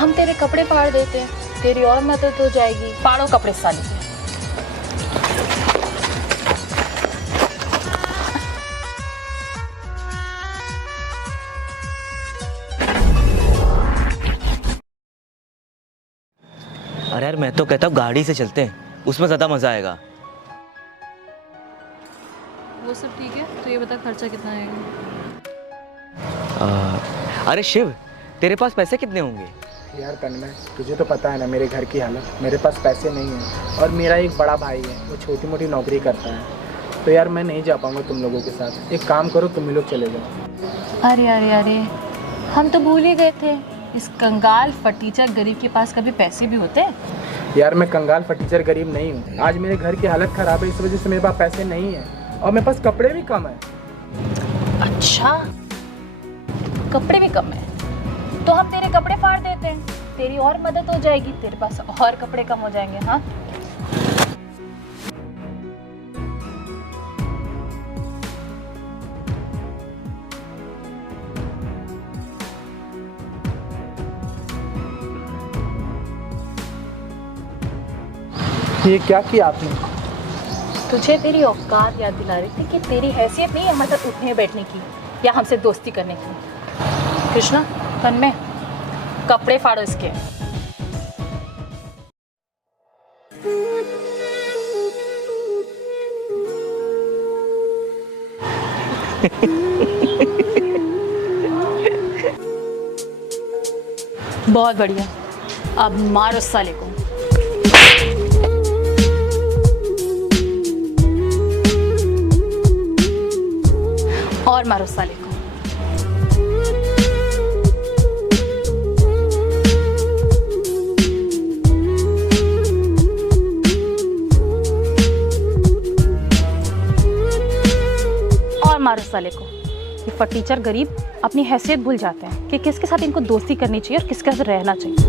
हम तेरे कपड़े फाड़ देते हैं, तेरी और मदद हो जाएगी। फाड़ो कपड़े साली के। अरे यार मैं तो कहता हूँ गाड़ी से चलते हैं, उसमें ज़्यादा मज़ा आएगा। वो सब ठीक है, तो ये बता खर्चा कितना आएगा? अरे शिव, तेरे पास पैसे कितने होंगे? यार तन्मय, तुझे तो पता है ना मेरे घर की हालत। मेरे पास पैसे नहीं हैं और मेरा एक बड़ा भाई है, वो छोटी मोटी नौकरी करता है। तो यार मैं नहीं जा पाऊँगा तुम लोगों के साथ। एक काम करो, तुम ही लोग चले जाओ। अरे अरे अरे, हम तो भूल ही गए थे, इस कंगाल फटीचर गरीब के पास कभी पैसे भी होते हैं? यार मैं कंगाल फटीचर गरीब नहीं हूँ। आज मेरे घर की हालत ख़राब है, इस वजह से मेरे पास पैसे नहीं है और मेरे पास कपड़े भी कम है। अच्छा, कपड़े भी कम है तो हम तेरे कपड़े फाड़ देते हैं, तेरी और मदद हो जाएगी, तेरे पास और कपड़े कम हो जाएंगे। हाँ, ये क्या किया आपने? तुझे तेरी औकात याद दिला रही थी कि तेरी हैसियत नहीं है मतलब उठने बैठने की या हमसे दोस्ती करने की। कृष्णा, तन्मय, कपड़े फाड़ो इसके। बहुत बढ़िया, अब मारो साले को। और मारो साले को। और मारो साले को। ये फटीचर गरीब अपनी हैसियत भूल जाते हैं कि किसके साथ इनको दोस्ती करनी चाहिए और किसके साथ रहना चाहिए।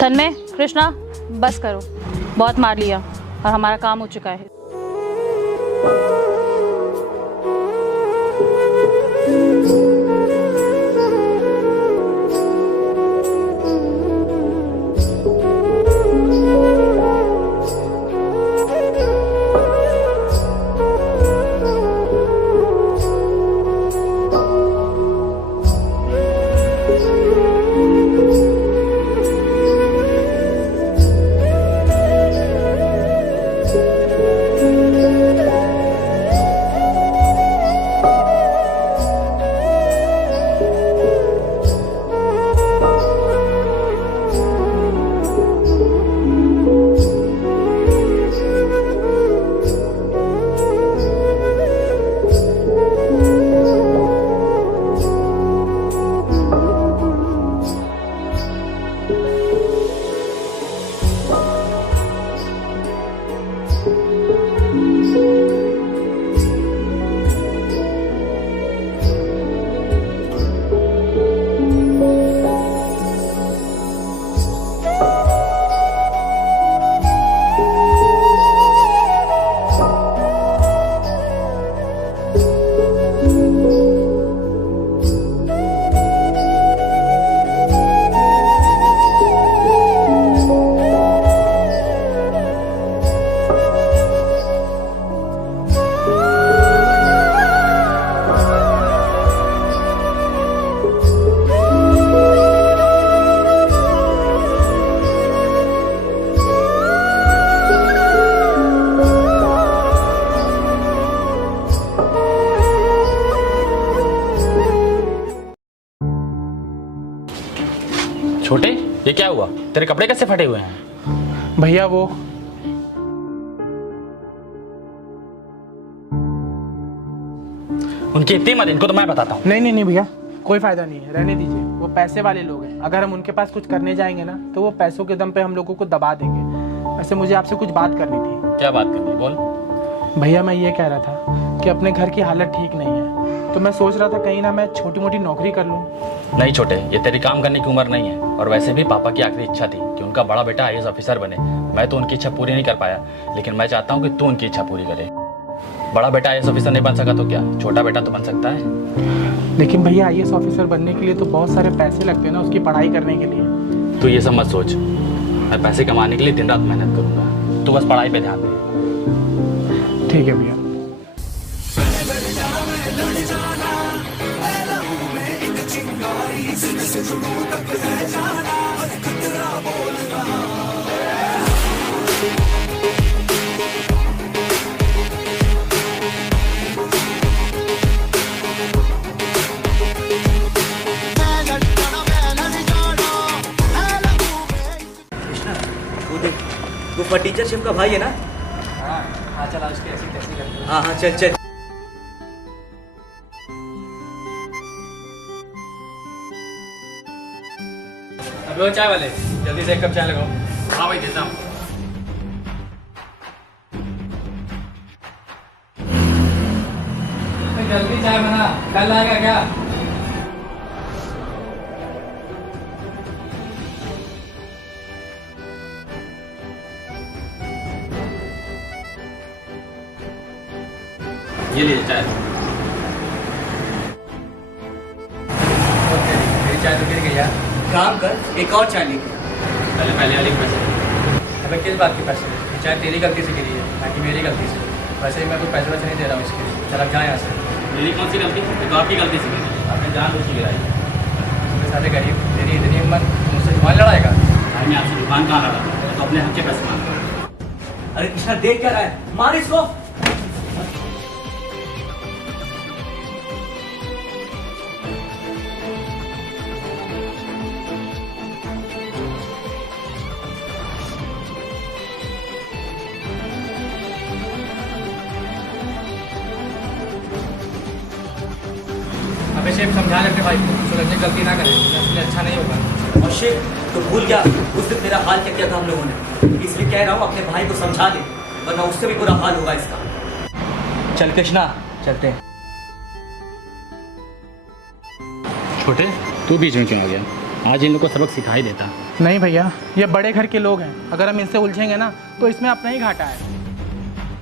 तन्मय, कृष्णा, बस करो, बहुत मार लिया और हमारा काम हो चुका है। छोटे, ये क्या हुआ? तेरे कपड़े कैसे फटे हुए हैं? भैया वो उनकी इतनी मत, इनको तो मैं बताता हूँ। नहीं भैया, कोई फायदा नहीं है, रहने दीजिए। वो पैसे वाले लोग हैं, अगर हम उनके पास कुछ करने जाएंगे ना तो वो पैसों के दम पे हम लोगों को दबा देंगे। वैसे मुझे आपसे कुछ बात करनी थी। क्या बात करनी, बोल। भैया मैं ये कह रहा था कि अपने घर की हालत ठीक नहीं है तो मैं सोच रहा था कहीं ना मैं छोटी मोटी नौकरी कर लूँ। नहीं छोटे, ये तेरी काम करने की उम्र नहीं है। और वैसे भी पापा की आखिरी इच्छा थी कि उनका बड़ा बेटा आईएएस ऑफिसर बने। मैं तो उनकी इच्छा पूरी नहीं कर पाया, लेकिन मैं चाहता हूँ कि तू उनकी इच्छा पूरी करे। बड़ा बेटा आईएएस ऑफिसर नहीं बन सका तो क्या, छोटा बेटा तो बन सकता है। लेकिन भैया आईएएस ऑफिसर बनने के लिए तो बहुत सारे पैसे लगते हैं ना, उसकी पढ़ाई करने के लिए। तू ये सब मत सोच, मैं पैसे कमाने के लिए दिन रात मेहनत करूँगा, तू बस पढ़ाई पे ध्यान दे। ठीक है भैया। वो देख, वो फर्नीचर शेफ का भाई है ना? हाँ चला उसके ऐसी कैसी करते हाँ हाँ, चल चल। अबे वो चाय वाले, जल्दी से एक कप चाय लगाओ। हाँ भाई, देता हूँ। जल्दी चाय बना, कल आएगा क्या? ये लीजिए चाय। मेरी चाय तो गिर गई यार। काम कर, एक और चाय लेके आ। पहले वाले के पैसे। अबे किस बात के पैसे? ये चाय तेरी गलती से गिरी है, ना कि मेरी गलती से। वैसे ही मैं कोई पैसे वैसे नहीं दे रहा हूँ इसके लिए। चल अब जा यहाँ से। मेरी कौन सी गलती? ये तो आपकी गलती से गिरी। आपने जानबूझ के गिराई। मेरे सारे गरीब, तेरी इतनी हिम्मत, मुझसे जुबान लड़ाएगा? भाई मैं आपसे दुकान कहाँ लड़ा था? मैं तो अपने हक के पैसे मांग रहा हूँ। अरे कृष्णा, देख क्या रहा है? मार इसको। अबे शेफ, समझा लेते भाई को, सुलझने की गलती ना करे, इसलिए अच्छा नहीं होगा। और शेख, तो भूल गया उस दिन तेरा हाल क्या किया था हम लोगों ने? इसलिए कह रहा हूँ अपने भाई को समझा ले, वरना उससे भी बुरा हाल होगा इसका। चल कृष्णा, चलते हैं। छोटे, तू बीच में क्यों आ गया? आज इन लोगों को सबक सिखा ही देता। नहीं भैया, ये बड़े घर के लोग हैं, अगर हम इनसे उलझेंगे ना तो इसमें अपना ही घाटा है।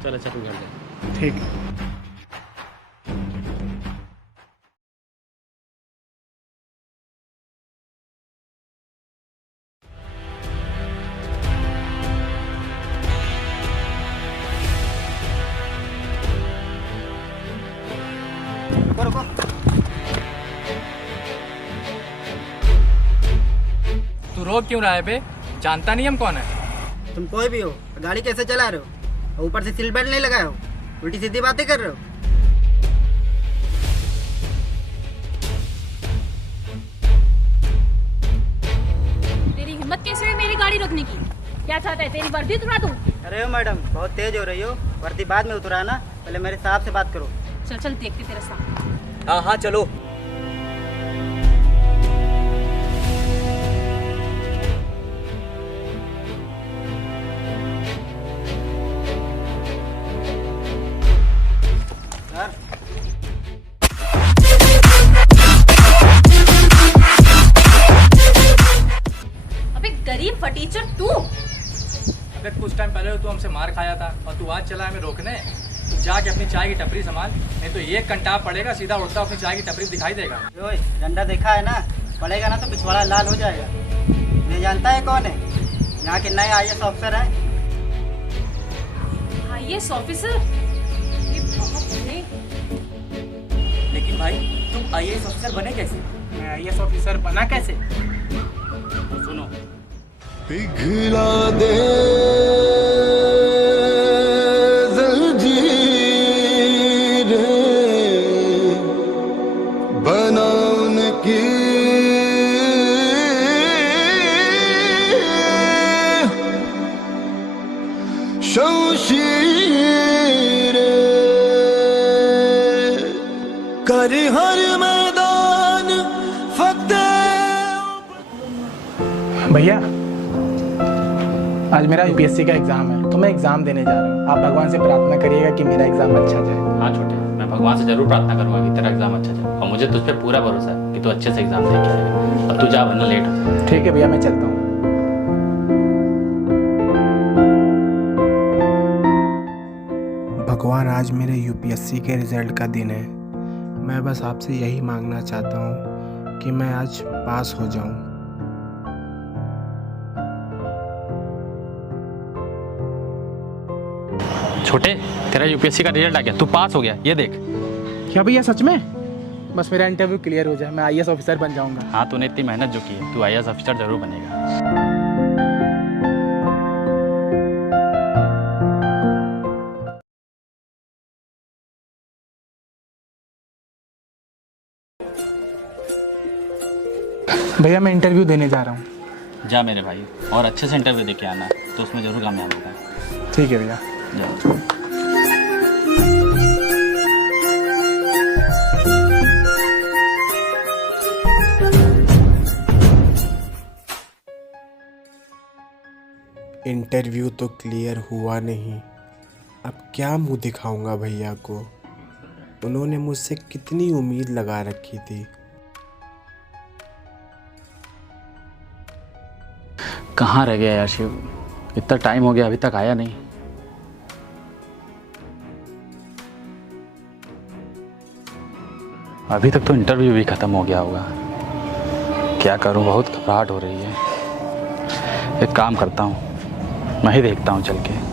चल अच्छा, तू घर जा। ठीक। तू रोक क्यों रहा है बे? जानता नहीं हम कौन है? तुम कोई भी हो, गाड़ी कैसे चला रहे हो? और ऊपर से सीट बेल्ट नहीं लगाए हो, उल्टी सीधी बातें कर रहे हो। तेरी हिम्मत कैसे हुई मेरी गाड़ी रोकने की? क्या चाहता है, तेरी वर्दी उतरा दूं? अरे हो मैडम, बहुत तेज हो रही हो, वर्दी बाद में उतराना, पहले मेरे साहब से बात करो। चल चल, देखते तेरा साथ। हाँ हाँ चलो। सर, अबे गरीब फटीचर तू! अबे कुछ टाइम पहले तू हमसे मार खाया था और तू आज चला हमें रोकने। तू जाके अपनी चाय की टपरी संभाल, नहीं तो एक कंटाप पड़ेगा, सीधा उड़ता अपनी चाय की टपरी दिखाई देगा। ओए, डंडा देखा है ना, पड़ेगा ना तो पिछवाड़ा लाल हो जाएगा। नहीं जानता है कौन है? यहाँ के नए आईएएस ऑफिसर हैं। IAS officer? ये बहुत बड़े। लेकिन भाई, तुम आईएएस अफसर बने कैसे? मैं आईएएस ऑफिसर बना कैसे? सुनो, पिघला दे जंजीरें, बनाउन की शमशीरें, कर हर मैदान फतेह। भैया, आज मेरा यूपीएससी का एग्ज़ाम है, तो मैं एग्ज़ाम देने जा रहा हूँ। आप भगवान से प्रार्थना करिएगा कि मेरा एग्ज़ाम अच्छा जाए। हाँ छोटे, मैं भगवान से जरूर प्रार्थना करूंगा कि तेरा एग्जाम अच्छा जाए, और मुझे तुझ पे पूरा भरोसा है कि तू अच्छे से एग्जाम दे के आएगा। अब तू जा वरना लेट हो जाए। ठीक है भैया, मैं चलता हूँ। भगवान, आज मेरे यूपीएससी के रिजल्ट का दिन है। मैं बस आपसे यही मांगना चाहता हूँ कि मैं आज पास हो जाऊँ। छोटे, तेरा यूपीएससी का रिजल्ट आ गया, तू पास हो गया, ये देख। क्या भैया, सच में? बस मेरा इंटरव्यू क्लियर हो जाए, मैं आईएएस ऑफिसर बन जाऊँगा। हाँ, तूने इतनी मेहनत जो की है, तू आईएएस ऑफिसर जरूर बनेगा। भैया, मैं इंटरव्यू देने जा रहा हूँ। जा मेरे भाई, और अच्छे से इंटरव्यू दे के आना, तो उसमें जरूर कामयाब होगा। ठीक है भैया। जा। इंटरव्यू तो क्लियर हुआ नहीं, अब क्या मुंह दिखाऊंगा भैया को। उन्होंने मुझसे कितनी उम्मीद लगा रखी थी। कहाँ रह गया यार शिव, इतना टाइम हो गया अभी तक आया नहीं। अभी तक तो इंटरव्यू भी खत्म हो गया होगा। क्या करूं, बहुत घबराहट हो रही है। एक काम करता हूं, मैं ही देखता हूं चल के।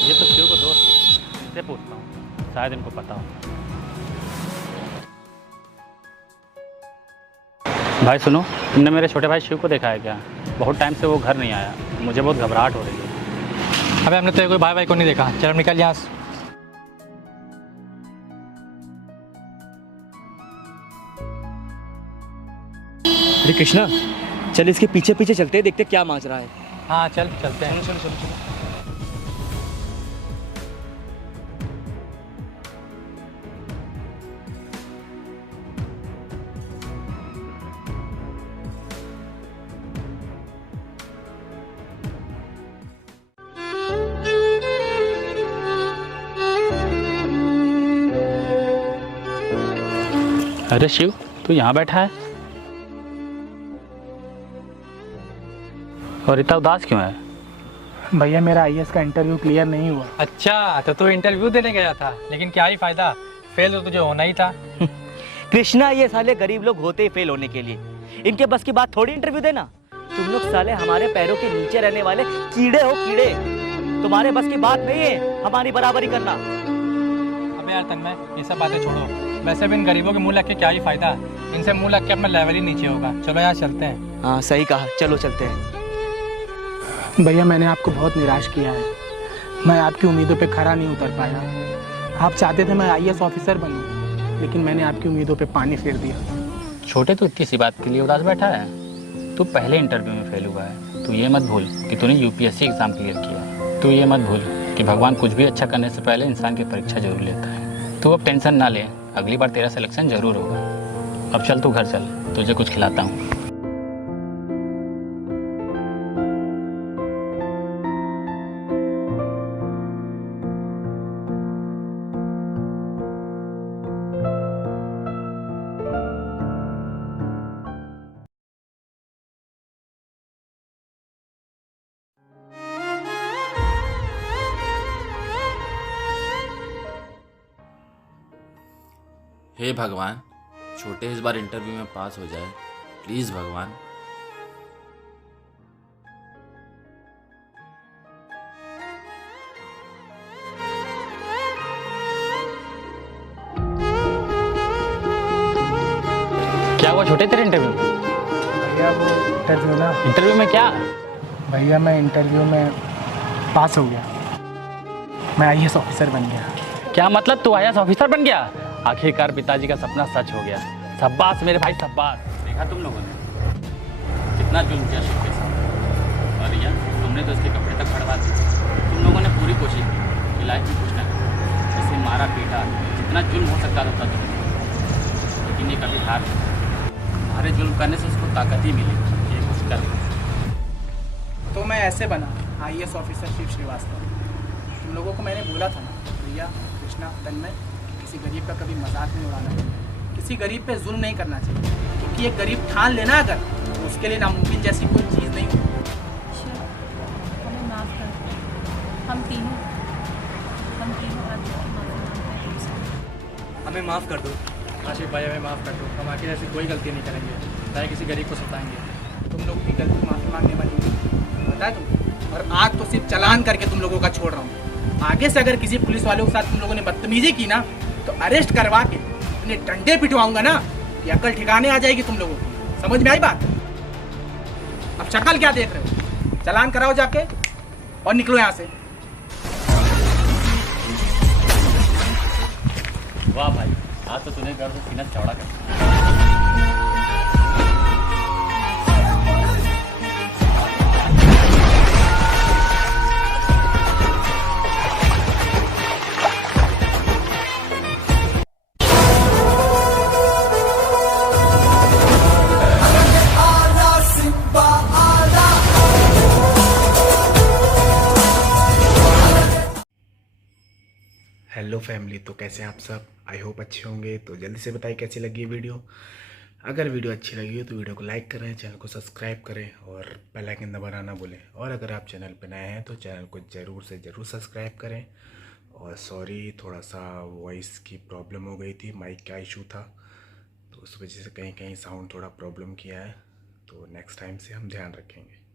ये तो शिव को दोस्त से पूछता हूँ, शायद इनको पता हो। भाई सुनो, तुमने मेरे छोटे भाई शिव को देखा है क्या? बहुत टाइम से वो घर नहीं आया, मुझे बहुत घबराहट हो रही है। अबे हमने तो कोई भाई को नहीं देखा, चल निकल यहाँ से। अरे कृष्णा, चल इसके पीछे पीछे चलते हैं, देखते क्या माजरा है। हाँ चल, चलते हैं। चलो चलो चलो। अरे शिव, तू यहाँ बैठा है और इतना उदास क्यों है? भैया, मेरा आईएएस का इंटरव्यू क्लियर नहीं हुआ। अच्छा, तो तू इंटरव्यू देने गया था, लेकिन क्या ही फायदा, फेल तो तुझे होना ही था। कृष्णा, ये साले गरीब लोग होते ही फेल होने के लिए, इनके बस की बात थोड़ी इंटरव्यू देना। तुम लोग साले हमारे पैरों के नीचे रहने वाले कीड़े हो, कीड़े। तुम्हारे बस की बात नहीं है हमारी बराबरी करना। अबे यार तन्मय, ये सब बातें छोड़ो। वैसे भी इन गरीबों के मुंह लग के क्या ही फायदा, इनसे मुंह लग के अपना लेवल ही नीचे होगा। चलो यार चलते हैं। हाँ सही कहा, चलो चलते हैं। भैया, मैंने आपको बहुत निराश किया है। मैं आपकी उम्मीदों पे खरा नहीं उतर पाया। आप चाहते थे मैं आईएएस ऑफिसर बनूं, लेकिन मैंने आपकी उम्मीदों पे पानी फेर दिया। छोटे, तू इतनी सी बात के लिए उदास बैठा है? तू पहले इंटरव्यू में फेल हुआ है। तू ये मत भूल कि तूने यूपीएससी एग्जाम क्लियर किया। तू ये मत भूल कि भगवान कुछ भी अच्छा करने से पहले इंसान की परीक्षा जरूर लेता है। तू अब टेंशन ना ले, अगली बार तेरा सिलेक्शन जरूर होगा। अब चल तू घर चल, तुझे कुछ खिलाता हूँ। हे भगवान, छोटे इस बार इंटरव्यू में पास हो जाए, प्लीज़ भगवान। क्या हुआ छोटे तेरे इंटरव्यू? भैया, वो इंटरव्यू में क्या? भैया, मैं इंटरव्यू में पास हो गया। मैं आईएएस ऑफिसर बन गया। क्या मतलब, तू आईएएस ऑफिसर बन गया? आखिरकार पिताजी का सपना सच हो गया। शाबाश मेरे भाई शाबाश। देखा तुम लोगों ने कितना जुल्म किया शिव के साथ। और रिया तुमने तो इसके कपड़े तक फड़वा दिए। तुम लोगों ने पूरी कोशिश की कि लाइफ में कुछ ना करो, इसे मारा पीटा, जितना जुल्म हो सकता था तुमने, लेकिन ये कभी हार नहीं। तुम्हारे जुल्म करने से इसको ताकत ही मिली ये कुछ कर ले। तो मैं ऐसे बना IAS ऑफिसर शिव श्रीवास्तव। तुम लोगों को मैंने बोला था ना भैया, कृष्णा, तन्मय, किसी गरीब का कभी मजाक नहीं उड़ाना चाहिए, किसी गरीब पे जुल्म नहीं करना चाहिए, क्योंकि एक गरीब ठान लेना अगर तो उसके लिए नामुमकिन जैसी कोई चीज़ नहीं होती। हमें माफ़ कर दो। हम तीनों आदमी की माफ़ी मांगते हैं तुमसे। हमें माफ़ कर दो आशिफ भाई, हमें माफ़ कर दो। हम आगे ऐसी कोई गलती नहीं करेंगे, चाहे किसी गरीब को सताएंगे। तुम लोगों की गलती माफ़ी मांगने वाली नहीं बताया तुम। और आज तो सिर्फ चालान करके तुम लोगों का छोड़ रहा हूँ। आगे से अगर किसी पुलिस वालों के साथ तुम लोगों ने बदतमीजी की ना तो अरेस्ट करवा के इतने डंडे पिटवाऊंगा ना कि अकल ठिकाने आ जाएगी तुम लोगों को। समझ में आई बात? अब शक्ल क्या देख रहे हो? चालान कराओ जाके और निकलो यहाँ से। वाह भाई, आज तो तूने गर्व से सीना चौड़ा कर दिया। हेलो फैमिली, तो कैसे हैं आप सब? आई होप अच्छे होंगे। तो जल्दी से बताइए कैसी लगी ये वीडियो। अगर वीडियो अच्छी लगी हो तो वीडियो को लाइक करें, चैनल को सब्सक्राइब करें और बेल आइकन दबाना ना भूलें। और अगर आप चैनल पर नए हैं तो चैनल को ज़रूर से ज़रूर सब्सक्राइब करें। और सॉरी, थोड़ा सा वॉइस की प्रॉब्लम हो गई थी, माइक का इशू था, तो उस वजह से कहीं कहीं साउंड थोड़ा प्रॉब्लम किया है। तो नेक्स्ट टाइम से हम ध्यान रखेंगे।